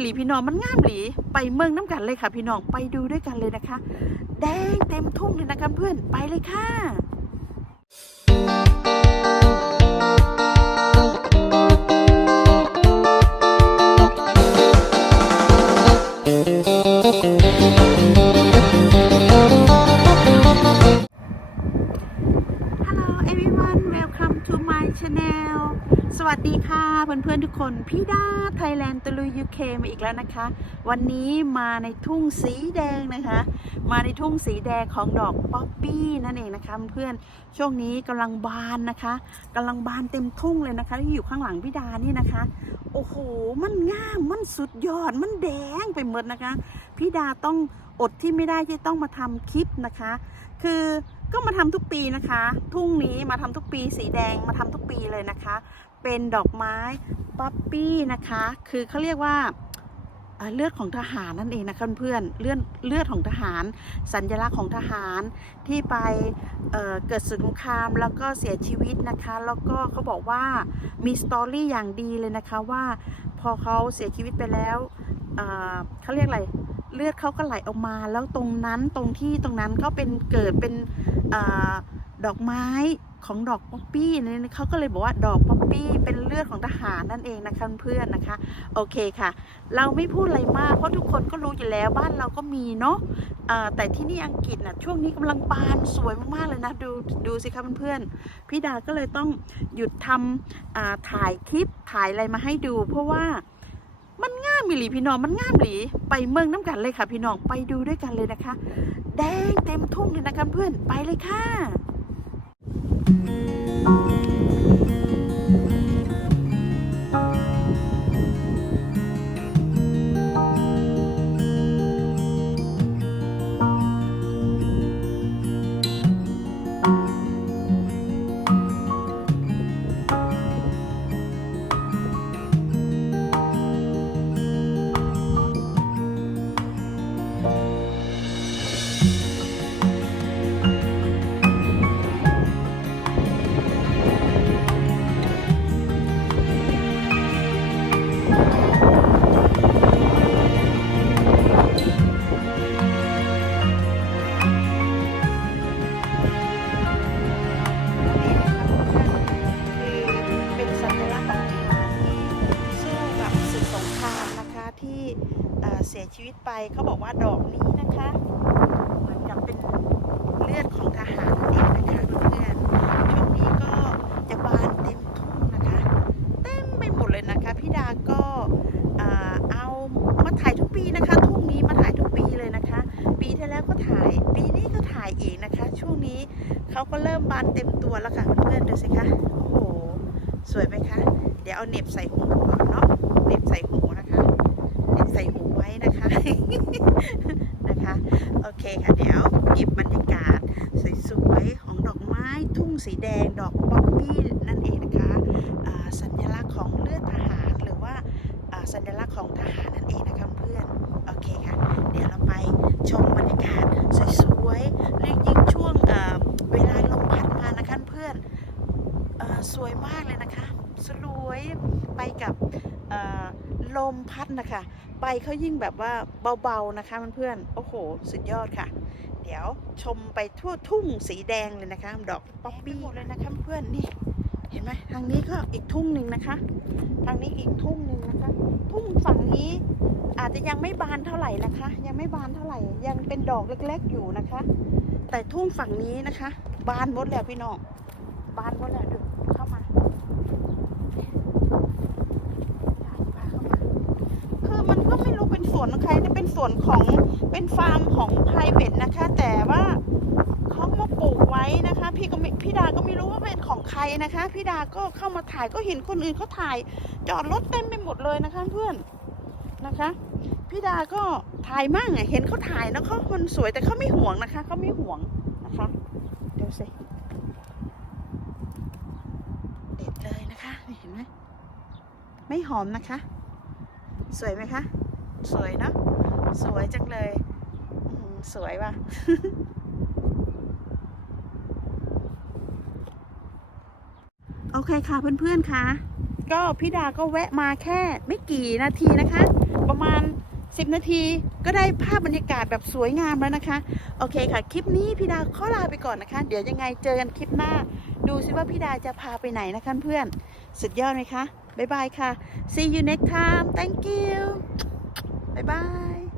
หลีพี่น้องมันงามหลี ไปเมืองน้ำกันเลยค่ะ พี่น้องไปดูด้วยกันเลยนะคะ แดงเต็มทุ่งเลยนะคะเพื่อนไปเลยค่ะ เพื่อนๆทุกคน พี่ดาไทยแลนด์ตะลุย UK มาอีกแล้วนะคะ วันนี้มาในทุ่งสีแดงนะคะ มาในทุ่งสีแดงของดอกป๊อปปี้นั่นเองนะคะเพื่อนๆช่วงนี้กำลังบานนะคะกำลังบานเต็มทุ่งเลยนะคะ ที่อยู่ข้างหลังพี่ดานี่นะคะ โอ้โหมันงามมันสุดยอดมันแดงไปหมดนะคะพี่ดาต้องอดที่ไม่ได้ที่ต้องมาทำคลิปนะคะ คือก็มาทำทุกปีนะคะ ทุ่งนี้มาทำทุกปีสีแดงมาทำทุกปีเลยนะคะ เป็นดอกไม้ป๊อปปี้นะคะ คือเขาเรียกว่าเลือดของทหารนั่นเองนะคะเพื่อนเลือดเลือดของทหาร สัญลักษณ์ของทหารที่ไปเเกิดสงครามแล้วก็เสียชีวิตนะคะ แล้วก็เขาบอกว่ามีสตอรี่อย่างดีเลยนะคะว่าพอเขาเสียชีวิตไปแล้วเเขาเรียกอะไรเลือดเขาก็ไหลออกมา แล้วตรงนั้นตรงที่ตรงนั้นก็เป็นเกิดเป็น ดอกไม้ของดอกป๊อปปี้เนี่ยเขาก็เลยบอกว่าดอกป๊อปปี้เป็นเลือดของทหารนั่นเองนะคะเพื่อนนะคะ โอเคค่ะ เราไม่พูดอะไรมากเพราะทุกคนก็รู้อยู่แล้วบ้านเราก็มีเนาะแต่ที่นี่อังกฤษนะช่วงนี้กำลังบานสวยมากๆเลยนะดูดูสิคะเพื่อนๆพี่ดาก็เลยต้องหยุดทำอ่าถ่ายคลิปถ่ายอะไรมาให้ดู เพราะว่ามันง่ามีหลีพี่น้องมันง่ามหลีไปเมืองน้ำกันเลยค่ะ พี่น้องไปดูด้วยกันเลยนะคะ แดงเต็มทุ่งเลยนะคะเพื่อนไปเลยค่ะ Thank you. ที่เสียชีวิตไปเขาบอกว่าดอกนี้นะคะเหมือนกับเป็นเลือดของทหารเองนะคะเพื่อนๆช่วงนี้ก็จะบานเต็มทุ่งนะคะ เต็มไปหมดเลยนะคะพี่ดาก็เอามาถ่ายทุกปีนะคะ ทุ่งนี้มาถ่ายทุกปีเลยนะคะ ปีที่แล้วก็ถ่าย ปีนี้ก็ถ่ายอีกนะคะ ช่วงนี้เขาก็เริ่มบานเต็มตัวแล้วค่ะเพื่อนๆดูสิคะโอ้โหสวยไหมคะ เดี๋ยวเอาเน็บใส่หูก่อนเนาะเน็บใส่หูไว้นะคะ นะคะ โอเคค่ะเดี๋ยวเก็บบรรยากาศสวยๆของดอกไม้ทุ่งสีแดงดอกป๊อปปี้นั่นเองนะคะอ่าสัญลักษณ์ของเลือดทหารหรือว่าอ่าสัญลักษณ์ของทหารนั่นเองนะคะเพื่อนโอเคค่ะ เดี๋ยวเราไปชมบรรยากาศสวยๆและยิ่งช่วงเอ่อเวลาลมพัดมานะคะเพื่อนเอ่อส วยมากเลยนะคะสวยไปกับเอ่อลมพัดนะคะใบเขายิ่งแบบว่าเบาๆนะคะเพื่อนๆโอ้โห สุดยอดค่ะ เดี๋ยวชมไปทั่วทุ่งสีแดงเลยนะคะ ดอกป๊อปปี้หมดเลยนะคะเพื่อนนี่เห็นไหมทางนี้ก็อีกทุ่งหนึ่งนะคะ ทางนี้อีกทุ่งหนึ่งนะคะ ทุ่งฝั่งนี้อาจจะยังไม่บานเท่าไหร่นะคะ ยังไม่บานเท่าไหร่ ยังเป็นดอกเล็กๆอยู่นะคะ แต่ทุ่งฝั่งนี้นะคะ บานหมดแล้วพี่น้องบานหมดแล้วดู เข้ามาคือมันก็ไม่รู้เป็นสวนใครแต่เป็นสวนของเป็นฟาร์มของไพรเวทนะคะ แต่ว่าเขามาปลูกไว้นะคะ พี่ก็มพี่ดาก็ไม่รู้ว่าเป็นของใครนะคะ พี่ดาก็เข้ามาถ่ายก็เห็นคนอื่นเขาถ่าย จอดรถเต็มไปหมดเลยนะคะเพื่อนนะคะพี่ดาก็ถ่ายมั่งเห็นเขาถ่ายแล้วเขามันสวยแต่เขาไม่ห่วงนะคะเขาไม่ห่วงนะคะเดี๋ยวสิ เด็ดเลยนะคะนี่เห็นไหมไม่หอมนะคะ สวยไหมคะ สวยเนอะสวยจังเลยอืมสวยว่ะโอเคค่ะเพื่อนๆค่ะก็พี่ดาก็แวะมาแค่ไม่กี่นาทีนะคะ ประมาณ 10 นาทีก็ได้ภาพบรรยากาศแบบสวยงามแล้วนะคะ โอเคค่ะ คลิปนี้พี่ดาขอลาไปก่อนนะคะ เดี๋ยวยังไงเจอกันคลิปหน้า ดูซิว่าพี่ดาจะพาไปไหนนะคะเพื่อน สุดยอดไหมคะ บ๊ายบายค่ะ see you next time thank you บ๊ายบาย